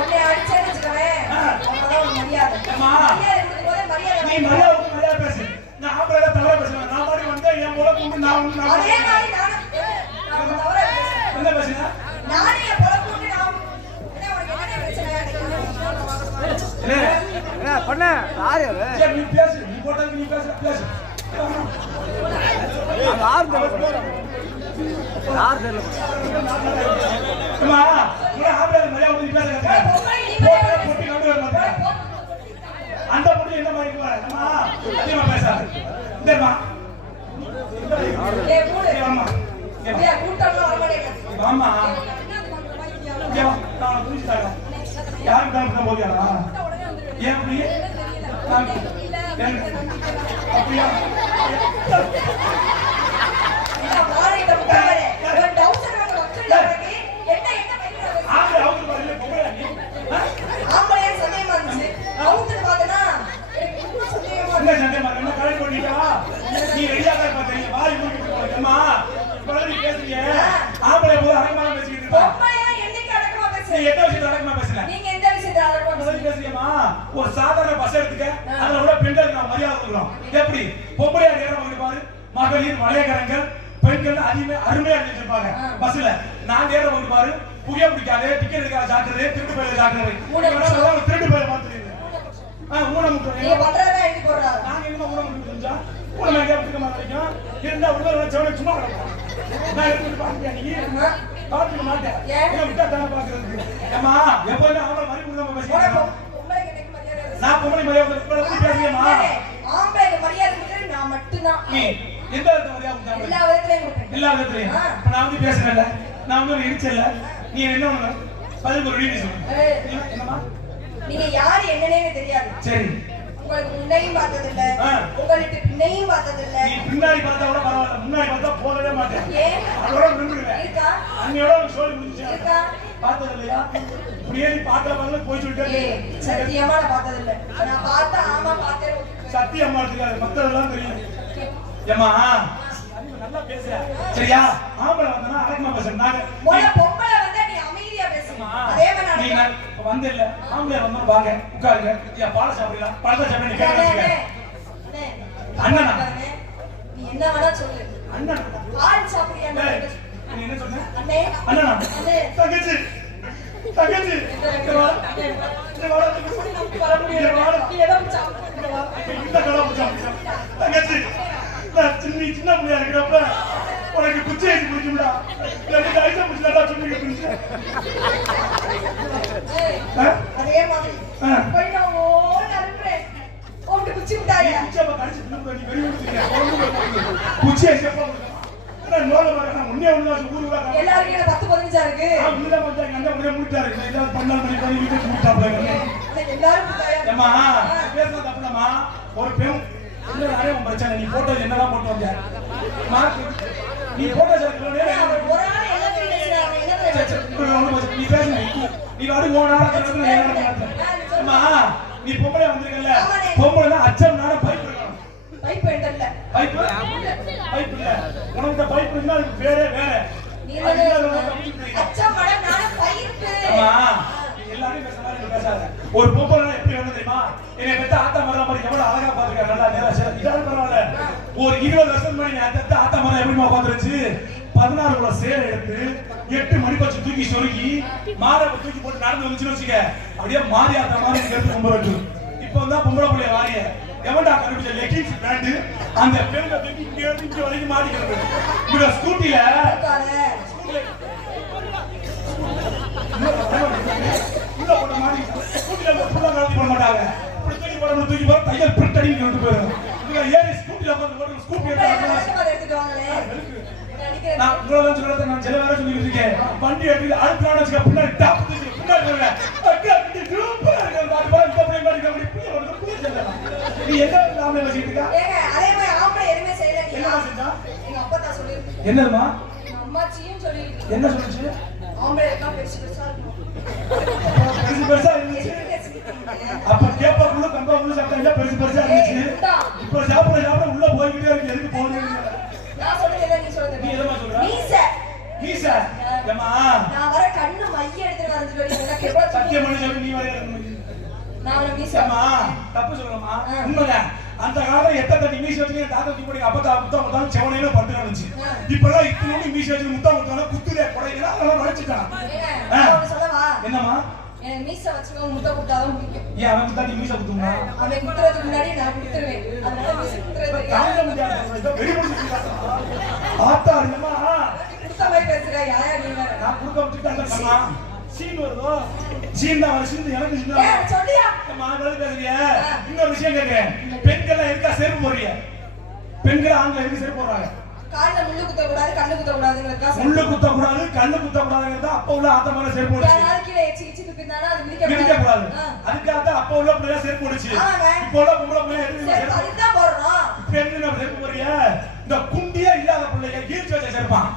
உன்னை அடிச்சேன்னு வச்சுக்கவேன் அவ்வளவுதான் மரியாதை. மரியாதை கொடுக்கும்போதே மரியாதை. நீ மரியாதை பேசு. நான் ஆம்பளை தவறா பேசுவேன். நான் மாதிரி வந்து என் மூலம் கூப்பிட்டு நான் அதே மாதிரி நானும் தவறா பேசுறேன். என்ன பேசுங்க? நானே என் மூலம் கூப்பிட்டு நான் என்ன உனக்கு என்ன பிரச்சனை? என்ன பண்ண யாரு சரி நீ பேசு. நீ போட்டதுக்கு நீ பேசு. யார் தெரியல. அம்மா உன ஆம்பளை மரியாதை கொடுத்து பேசுங்க. போட்டி கொண்டு வர மாட்டேன். அந்த பொண்ணு என்ன மாதிரி இருக்கா? அம்மா அதிகமா பேசாத. இந்தம்மா ஏய் மூடு. அம்மா ஏய் கூட்டம்ல வர மாட்டேங்க. அம்மா இங்க வா. நான் புரிஞ்சுட்டாங்க. யாருக்கு தான் போறியாடா? ஏன் புரிய? அப்படியா? இந்த வாழையில முட்டாளே. ஒரு டவுசர் வந்து வச்சிருக்க எனக்கு என்ன பேசுற? ஆம்பளை அவுத்து வரல பொம்பளை நீ. ஆம்பளையே சந்தேகமா இருந்துச்சு. டவுசர் பார்த்தனா எனக்கு இன்னும் சந்தேகமா என்ன சந்தேகமா? என்ன கலை பண்ணிட்டா? நீ ரெடியா தான் பாத்தீங்க. வாய் மூடிட்டு போறீங்க. அம்மா இப்படி பேசுறீங்க. ஆம்பளை போய் அடக்கமா பேசிட்டு இருக்கா. பொம்பளையா என்னைக்கு அடக்கமா நீ பேசுற? எந்த விஷயத்துல அடக்கமா பேசல? நீங்க எந்த விஷயத்துல அடக்கமா பேசுறீங்கம்மா? ஒரு சாதாரண பஸ் எடுத்துக்க. அதுல கூட பெண்களுக்கு நான் மரியாதை கொடுக்கிறோம். எப்படி? பொம்பளையா நேரம் வந்து பாரு. மகளிர் மலையகரங்கள் பெண்கள் அருமையா இருப்பாங்க பஸ்ல. நான் நேரம் வந்து பாரு. புகைய பிடிக்காது, டிக்கெட் எடுக்காத ஜாக்கிரதை, திருட்டு போயில ஜாக்கிரதை. திருட்டு போயில மாத்துறீங்க. ஊனமுட்டு நீ பண்றதா எழுதி போடுறாரு. நாங்க என்ன ஊனமுட்டு செஞ்சா ஊனமா கேட்க மாட்டேங்க. இருந்தா உள்ள செவன சும்மா கிடக்கும். நான் எடுத்து பாத்தியா நீ? பாத்துக்க மாட்டேன். ஏன் விட்டா தான பாக்குறதுக்கு? அம்மா எப்பவுமே அவள மாதிரி கொடுக்காம பேசுறீங்க. பொம்பளை கிட்ட மரியாதை. நான் பொம்பளை மரியாதை கொடுத்து பேசுறேம்மா. ஆம்பளைக்கு மரியாதை கொடுக்கிறது நான் மட்டும்தான். நீ எந்த விதத்துல மரியாதை கொடுத்தா? எல்லா விதத்துலயும் கொடுப்பேன். எல்லா விதத்துலயும். இப்ப நான் வந்து பேசுறேன்ல. நான் வந்து இடிச்சல. நீ என்ன பண்ணு? பதில் ஒரு ரீடி சொல்லு. என்னம்மா? நீங்க யாரு என்னன்னே எனக்கு தெரியாது. சரி. உங்களுக்கு முன்னையும் பார்த்தது இல்ல. உங்களுக்கு பின்னையும் பார்த்தது இல்ல. நீ பின்னாடி பார்த்தா கூட பரவாயில்லை. முன்னாடி பார்த்தா போகவே மாட்டேன். ஏன்? அதோட நின்றுடுவேன். இருக்கா? அன்னையோட சொல்லி முடிஞ்சு. இருக்கா? பார்த்தது இல்லையா? இப்படியே நீ பார்த்த மாதிரி போய் சொல்லிட்டு. சத்தியமா நான் பார்த்தது இல்ல. நான் பார்த்தா ஆமா பார்த்தேன். சத்தியமா இருக்காது. மத்ததெல்லாம் தெரியும். ஏம்மா நல்லா பேசுற. சரியா? ஆம்பளை வந்தனா அடக்கமா பேசுறேன். நாங்க பொம்பளை வந்தா நீ அமைதியா பேசுமா. அதே மாதிரி நீ வந்து இல்ல. ஆம்பளை வந்தா வாங்க உட்காருங்க. ஏன் பால சாப்பிடலாம்? பழத்தை சாப்பிட நீ கேட்க. அண்ணா நீ என்ன வேணா சொல்லு. அண்ணா பால் சாப்பிடுறியா? நீ என்ன சொன்ன? அண்ணே அண்ணா தங்கச்சி தங்கச்சி வர முடியாது. நீ எதை சாப்பிடுற? இந்த கடை முடிச்சா தங்கச்சி நான் சின்ன பிள்ளையா இருக்கிறப்ப உனக்கு குச்சி ஏற்றி பிடிக்கும்டா. எனக்கு ஐட்டம் பிடிச்சா சொல்லி பிடிச்ச அதே மாதிரி போய் நான் ஓட அனுப்புறேன். உனக்கு குச்சி விட்டாயா? குச்சியப்ப கடிச்சு நீ வெளியே குச்சியை செப்பா நோல பாருங்க. முன்னே ஒண்ணு ஊருவா எல்லாரும் 10-15 இருக்கு. முன்ன வந்து அங்க முன்னே முடிட்டாரு. இதெல்லாம் 12 மணி பண்ணி வீட்டுக்கு முடிட்டாப்ல. எல்லாரும் விட்டாயா? அம்மா பேசுறது தப்புலமா. ஒரு பெண் இல்ல நானே உன் பிரச்சனை. நீ போட்டோ என்னதான் போட்டு வந்த? நீ போட்டோ சேர்க்கல. ஒரு ஆள் என்ன பேசுறாங்க? என்ன பேசுறாங்க? நீ பேசு. நீ வாடி ஓனா அம்மா நீ பொம்பளை வந்திருக்கல. பொம்பளை தான் அச்சம் நான பைப் இருக்கணும். பைப் வேண்டல்ல. பைப் பைப் இல்ல. உனக்கு பைப் இருந்தா அது வேற வேற. நீ அச்சம் மட நான பைப். அம்மா எல்லாரும் பேச மாதிரி பேசாத. ஒரு பொம்பளை எப்படி வந்து தெரியுமா? என்னை பெத்த ஆத்தா மரம் மாதிரி எவ்வளவு அழகா பாத்துக்க. நல்லா நேரா இதால பரவாயில்ல. ஒரு 20 வருஷம் முன்னாடி நான் பெத்த ஆத்தா மரம் எப்படி உட்காந்துருச்சு? 16 குள்ள சேர் எடுத்து 8 மணி பச்சு தூக்கி சொருக்கி மாரப்ப தூக்கி போட்டு நடந்து வந்துச்சுன்னு வச்சுக்க. அப்படியே மாரியாத்தா மாதிரி எடுத்து பொம்பளை இருக்கு. இப்போ தான் பொம்பளை புள்ளைய வாரிய எவன்டா கண்டுபிடிச்ச லெகின்ஸ் பிராண்ட் அந்த பேருல தூக்கி இங்க வரைக்கும் மாட்டிக்கிறது. இந்த ஸ்கூட்டில உள்ள போட மாட்டி ஸ்கூட்டில ஃபுல்லா கலத்தி போட மாட்டாங்க. தூக்கி போற தையல் பிரிண்ட் அடி கொண்டு போயிடும். இங்க ஏறி ஸ்கூட்டில போட்டு ஸ்கூட்டி எடுத்துட்டு நான் உங்களோட சொல்றத நான் சில வேற சொல்லிட்டு இருக்கேன். வண்டி எடுத்து அடுத்த வச்சுக்க பின்னாடி டாப் தூக்கி பின்னாடி போறேன். அக்கா கிட்ட குரூப்பா இருக்க பாத்து பாரு இந்த பிரேம் மாதிரி கம்பெனி புரிய வந்து புரிய சொல்லலாம். நீ என்ன நாம வச்சிட்டு இருக்க? ஏங்க அதே மாதிரி ஆம்பளை எதுமே செய்யல. நீ என்ன செஞ்சா? எங்க அப்பா தான் சொல்லிருக்கு. என்னதுமா? அம்மாச்சியும் சொல்லிருக்கு. என்ன சொல்லுச்சு? ஆம்பளை தான் பெருசா இருக்கும். பெருசா இருந்துச்சு. அப்ப கேப்பாக்குள்ள கம்பாக்குள்ள சாப்பிட்டா பெருசா இருந்துச்சு. இப்ப சாப்பிட உள்ள போயிட்டே இருக்கு. எதுக்கு போறீங்க? நான் சொல்றேன் நீ சொல்றது. நீ எதமா சொல்ற? மீச ஏமா நான் வர கண்ணு மைய எடுத்துட்டு வரது சொல்லி எனக்கு எவ்வளவு சத்தியம் பண்ணி எப்படி நீ வரைய நான் ஒரு மீசை ஏம்மா தப்பு சொல்லலாமா உண்மைதான் அந்த காலத்துல எத்தனை தட்டி மீசி வச்சு தாத்தா தூக்கி போய் அப்பா முத்தம் முத்தாலும் செவனையில படுத்து இருந்துச்சு இப்பெல்லாம் இத்தனை மீசி வச்சு முத்தம் முத்தாலும் குத்துதே குடையில அதெல்லாம் வளைச்சிட்டான் சொல்லவா என்னம்மா எனக்கு மீசை வச்சுக்கோ முட்டை குத்தாலும் பிடிக்கும் ஏன் அவன் முத்தாடி மீசை குத்துமா அவன் குத்துறதுக்கு முன்னாடி நான் குத்துருவேன் அதனால மீசை குத்துறது தாங்க முடியாது வெடி முடிச்சு ஆத்தா இல்லம்மா குத்தமே பேசுற யாரா நீ வேற நான் குடுக்க விட்டுட்டாங்கம்மா சீன் வருதோ சீன் தான் சீன் எனக்கு சீன் ஏய் சொல்லியா அம்மா வந்து பேசுறிய இன்னொரு விஷயம் கேக்குறேன் பெண்கள் இருக்கா செருப்பு போடுறிய பெண்கள் ஆண்கள் எதுக்கு செருப்பு போடுறாங்க கால்ல முள்ளு குத்த கூடாது கண்ணு குத்த கூடாதுங்கறதுக்கா முள்ளு குத்த கூடாது கண்ணு குத்த கூடாதுங்கறத அப்ப உள்ள ஆத்தமான செருப்பு போடுச்சு யாராவது கீழே எச்சி துப்பினானா அது மிதிக்க கூடாது அதுக்காக தான் அப்ப உள்ள பிள்ளைய செருப்பு போடுச்சு இப்போ உள்ள பொம்பளை பிள்ளை எதுக்கு செருப்பு அதுதான் போறோம் பெண்ணு நம்ம செருப்பு போறிய இந்த குண்டியா இல்லாத பிள்ளைய ஈர்ச்சு வச்ச செருப்பான்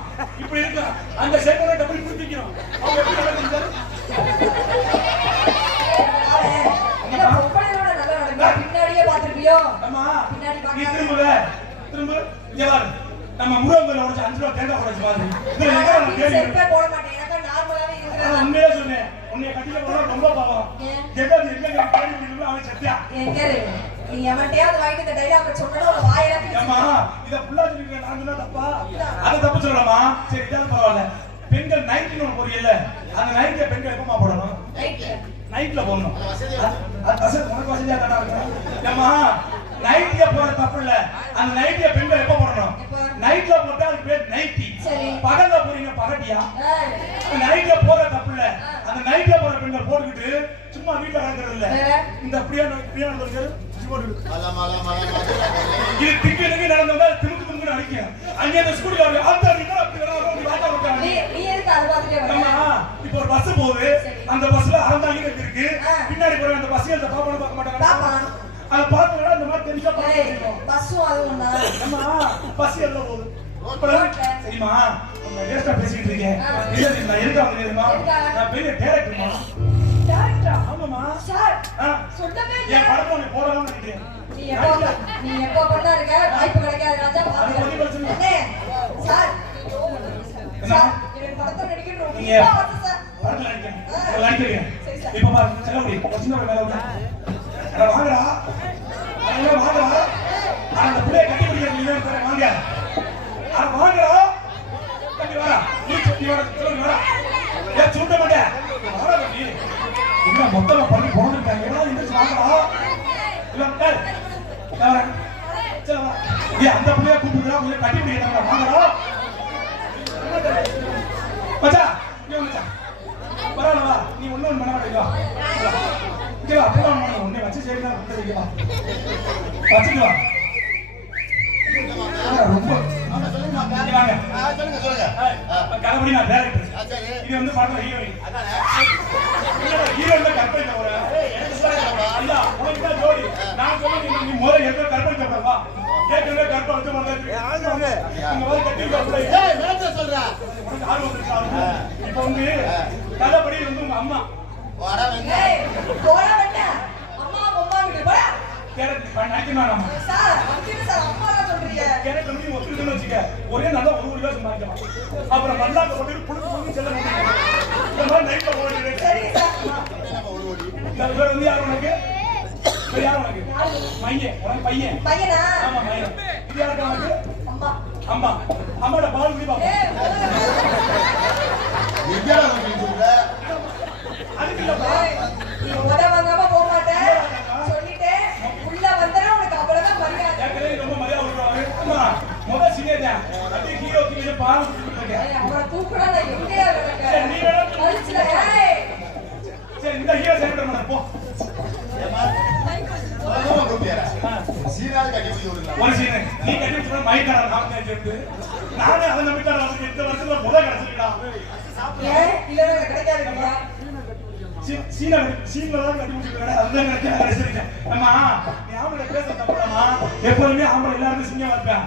இப்படி இருக்கு அந்த செருப்பை டபுள் பிடிக்கணும் அவங்க எப்படி நடந்துச்சு இல்ல பொம்பளையோட நல்லா நடந்து பின்னாடியே பாத்துக்கிறியோ அம்மா பின்னாடி நீ பார்க்காத திரும்ப இங்க பாரு நம்ம முருகன் உடைச்சு 5 ரூபாய் தேங்காய் உடைச்சு பாரு இந்த எங்க நான் கேள்வி செருப்பே போட மாட்டேன் எனக்கு நார்மலாவே நான் இருக்குறதா உண்மையா சொன்னேன் உன்னை கட்டில போனா ரொம்ப பாவம் எங்க எங்க கேள்வி பண்ணி அவன் சத்தியா எங்க நீ எவன்டையாவது வாங்கிட்டு இந்த டைலாக் சொன்னா ஒரு வாயில அம்மா இத புள்ளா சொல்லிருக்கேன் நான் சொன்னா தப்பா அது தப்பு சொல்லலாமா சரி இதாவது பரவாயில்ல பெண்கள் நைட்னு ஒன்று போறீங்கல்ல அந்த நைட்ல பெண்கள் எப்பமா போடணும் நைட்ல போடணும் அது வசதி உனக்கு வசதியா தானே இருக்கும் ஏம்மா நைட்ல போற தப்பு இல்ல அந்த நைட்ல பெண்கள் எப்ப போடணும் நைட்ல போட்டா அதுக்கு பேர் நைட்டி பகல்ல போறீங்க பகட்டியா நைட்ல போற தப்பு இல்ல அந்த நைட்ல போற பெண்கள் போட்டுக்கிட்டு சும்மா வீட்டுல கிடக்கிறது இல்ல இந்த பிரியாணி இது திக்கு நடந்தவங்க திமுக்கு திமுக்கு அடிக்கும் அங்கே அந்த ஸ்கூல்ல ஒரு ஆத்தாடினா அப்படி வாட்டா நீ எதுக்கு அத பாத்துட்டே வர இப்போ ஒரு பஸ் போகுது அந்த பஸ்ல அறந்தாங்க இருக்கு பின்னாடி போற அந்த பஸ் அந்த பாப்பான பார்க்க மாட்டாங்க பாப்பா அத பார்த்தா இந்த மாதிரி தெரிஞ்சா பாப்போம் பஸ்ஸும் அதுவும் தான் அம்மா பஸ் எல்லாம் போகுது சரிமா நான் வேஸ்டா பேசிட்டு இருக்கேன் இல்ல நான் எதுக்கு வந்து தெரியுமா நான் பெரிய டைரக்டர்மா டைரக்டரா ஆமாமா சார் சொல்லவே இல்ல என் படத்தை நீ போடலாம்னு நினைக்கிறேன் நீ எப்போ பண்ணா இருக்க வாய்ப்பு கிடைக்காது ராஜா பாத்துக்க சார் சார் என் படத்தை நடிக்கணும் நீங்க படத்துல நடிக்கிறீங்க இப்ப பாரு செலவுடி சின்ன ஒரு வேலை உள்ள அட வாங்கடா அட வாங்கடா அந்த புள்ளைய கட்டி பிடிக்கிறீங்க வாங்க அட வாங்கடா கட்டி வாடா நீ வாடா செலவுடி வாடா ஏ சுண்ட மாட்டே வாடா கட்டி என்ன மொத்தமா பண்ணி போடுறாங்க ஏடா இந்த வாங்கடா இல்ல டேய் வாடா செல வா ஏ அந்த புள்ளைய கூப்பிடுறா கொஞ்சம் கட்டி பிடிக்கிறாங்க வாங்கடா மச்சா நீ மச்சா பரவாயில்ல வா நீ ஒண்ணு பண்ண மாட்டீங்களா இங்க வா போலாம் உன்னை வச்சு சரிதான் கொடுத்துருங்க வா வச்சுட்டு வா ரொம்ப கலபடி நான் டைரக்டர் இது வந்து படத்துல ஹீரோயின் ஹீரோயின் கற்பனை ஒரு ஐயா உனக்கு தான் ஜோடி நான் சொல்லுங்க நீ முதல்ல எந்த கற்பனை சொல்றவா கேட்கவே கற்பனை வச்சு மாதிரி உங்க மாதிரி கட்டி சொல்றா உனக்கு ஆர்வம் வந்துருச்சு இப்ப வந்து கலபடி வந்து உங்க அம்மா போட வேண்டாம் அம்மா அம்மா வீட்டு போடா சார் அம்மா தான் சொல்றீங்க ஒரே நல்லா ஒரு ரூபாய் சம்பாதிக்கலாம் அப்புறம் நல்லா போட்டு புழுக்கு செல்ல இந்த மாதிரி நைட்ல போடுறேன் சரி சார் இந்த வந்து யார் உனக்கு யார் உனக்கு மையன் உனக்கு பையன் பையனா ஆமா மையன் இது யாருக்கு உனக்கு அம்மா அம்மா அம்மாட பால் குடி பாப்பா அதுக்கு இல்லப்பா நீ உட வாங்காம போக மாட்டேன் சொல்லிட்டேன் உள்ள வந்தா உனக்கு அவ்வளவுதான் மரியாதை கேக்கவே ரொம்ப மரியாதை கொடுக்குறாரு அம்மா முத சீனியர் அப்படியே ஹீரோ கிட்ட பால் குடிச்சிட்டு அவனை தூக்குறா நான் எங்கேயா சரி, நீ வேணா கழிச்சுல சரி இந்த ஹீரோ சென்டர் பண்ண போ ஒரு சீன் நீ கட்டி வச்சு மைக்கார நாம சேர்த்து நானே அதை நம்பிக்கார நமக்கு இந்த வருஷத்துல முதல் கிடைச்சிருக்கா ஏன் இல்ல கிடைக்காதுயா சீன்ல தான் கட்டி முடிச்சிருக்காரு அதுதான் கிடைச்சிருக்கேன் அம்மா நீ ஆம்பளை பேச தப்புடாமா எப்பவுமே ஆம்பளை எல்லாருமே சிங்கமா இருப்பேன்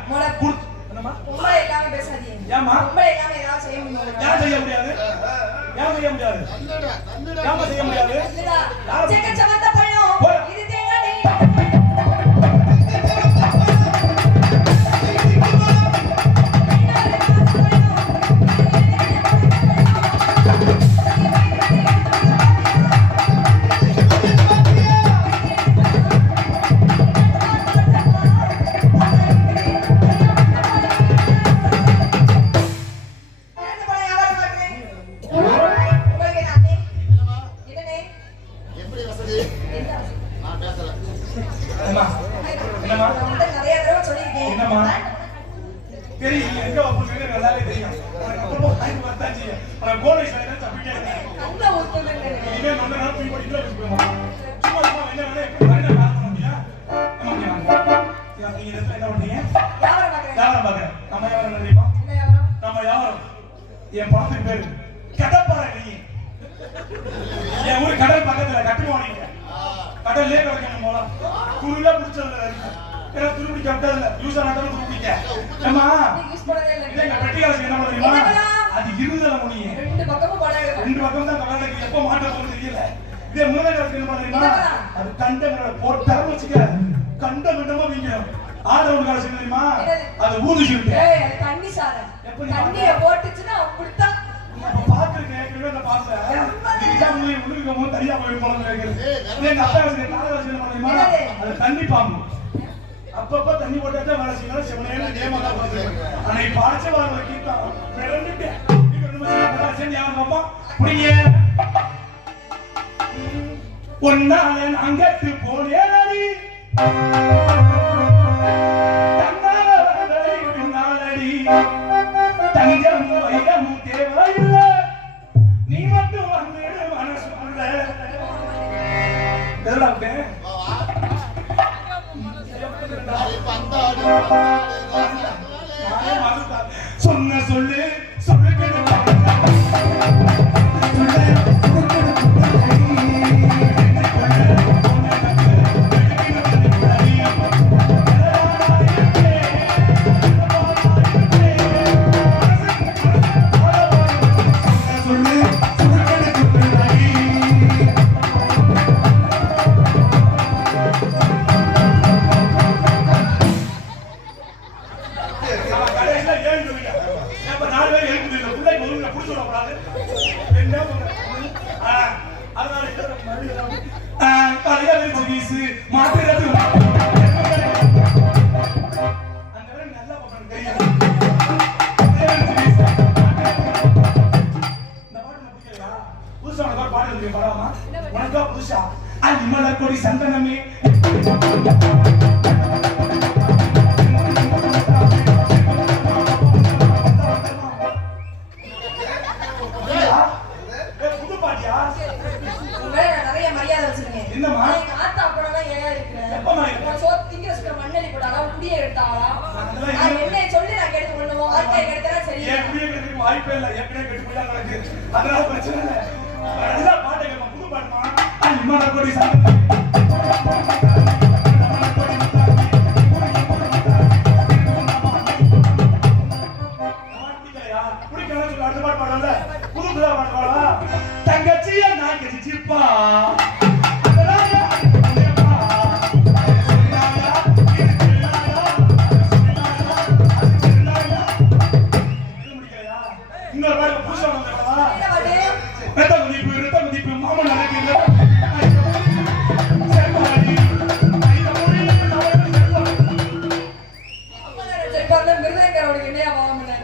என்னம்மா உங்களை எல்லாமே பேசாதீங்க ஏம்மா உங்களை எல்லாமே ஏதாவது செய்ய முடியும் ஏன் செய்ய முடியாது ஏன் செய்ய முடியாது ஏன் செய்ய முடியாது செக்க சமத்த பழம் இது தேங்காய் என்னம்மா? என்னம்மா? நான் உன்கிட்ட நிறைய தடவை சொல்லியிருக்கேன். என்னம்மா? தெரியும், எங்க வைப்பீங்கன்னு நல்லாவே தெரியும். உனக்கு அப்பப்போ வாய்ப்பு வரத்தான் செய்யும். உனக்கு கோல் வயசுல என்ன தப்பிட்டே இருக்கேன். கண்ணுல ஊத்துதுங்க. இனிமே நல்ல நாள் தூக்கி போட்டு இன்னும் வச்சுக்கோமா. சும்மா சும்மா என்ன வேணா எப்படி வேணா காரணம் பண்ணியா? ஏம்மா, இங்க வாங்க. நீங்க இந்த இடத்துல என்ன பண்றீங்க? வியாபாரம் பார்க்கறேன். வியாபாரம் பார்க்கறேன். நம்ம வியாபாரம் என்ன தெரியுமா? என்ன வியாபாரம்? நம்ம வியாபாரம். என் பணத்துக்கு பேரு கடப்பாறை நீ. என் ஊரு கடல் பக்கத்துல கட்டுவானீங்க. கடல்லே கிடக்கணும் போலாம். குருவில பிடிச்சதுல இருக்கு. ஏன்னா துருப்பிடி கட்டல. யூஸ் ஆனாலும் துருப்பிடிக்க. ஏம்மா, நீ யூஸ் பண்ணதே இல்ல. இல்ல பெட்டி காசு என்ன பண்ணுவீங்க? அது இருந்தல முடியும். ரெண்டு பக்கமும் படம் எடுக்கணும். ரெண்டு பக்கம் தான் கவலைக்கு எப்ப மாட்ட போகுது தெரியல. இதே முருகை காசு என்ன பண்ணுவீங்க? அது கண்டங்களை போட்டாரு வச்சுக்க. கண்டமா வீங்க. ஆடவுன் காசு என்ன தெரியுமா? அது ஊதி சொல்லிட்டு. ஏய், அது தண்ணி சாதம். தண்ணிய போட்டுச்சுன்னா அப்படித்தான். அப்ப பாத்துருக்கேன், கிட்ட பாப்பேன். இதுதான் உங்களுக்கு போது தனியா போய் போலாம் கேக்குது. எங்க அப்பா வசதி கால வசதி என்ன பண்ணுவீங்க? அது தண்ணி பாம்பு. அப்பப்ப தண்ணி போட்டாதான் வேலை செய்யணும். செவனேன்னு நேமா தான் போட்டுருக்கு. ஆனா இப்ப அரைச்ச வாரம் வைக்கிட்டா பிறந்துட்டேன். நீங்க ரெண்டு மாசம் சேர்ந்து யாரும் பாப்பா புரியுங்க. ஒன்னால அங்கத்து போனேனடி தன்னால வரதடி பின்னாலடி தங்கம் வைரம் தேவையில்லை நீ மட்டும் வந்துடு மனசுக்குள்ள. இதெல்லாம் சொன்ன சொல்லு சொல்லு புதுசா அலிமல கொடி சந்தனமே புது பாட்டியா? நிறைய மரியாதை வச்சிருக்கேன். என்னம்மா? எங்க ஆத்தா அப்பதான் ஏன் இருக்கிறேன். எப்பமா இருக்கு? நான் சோத்து திங்க வச்சுக்கிற மண்ணெலி போட்டாளா குடியை எடுத்தாளா? நான் என்னை சொல்லி நான் கெடுத்து கொள்ளுவோம். வாழ்க்கையை கெடுத்தா சரி. ஏன் குடியை கெடுக்க வாய்ப்பே இல்லை. ஏற்கனவே கெட்டு போய் தான் நடக்கு. அதனால பிரச்சனை இல்லை. அதுதான் பாட்டு கேட்போம். புது பாட்டுமா? அலிமல கொடி சந்தனமே தங்கச்சியா நான் கெச்சிப்பா இன்னொரு பாட்டு புதுசா வந்தா ரத்த குதிப்பு மாமன் நடக்குது மிருதங்க அவனுக்கு என்னையா வாங்கினேன்.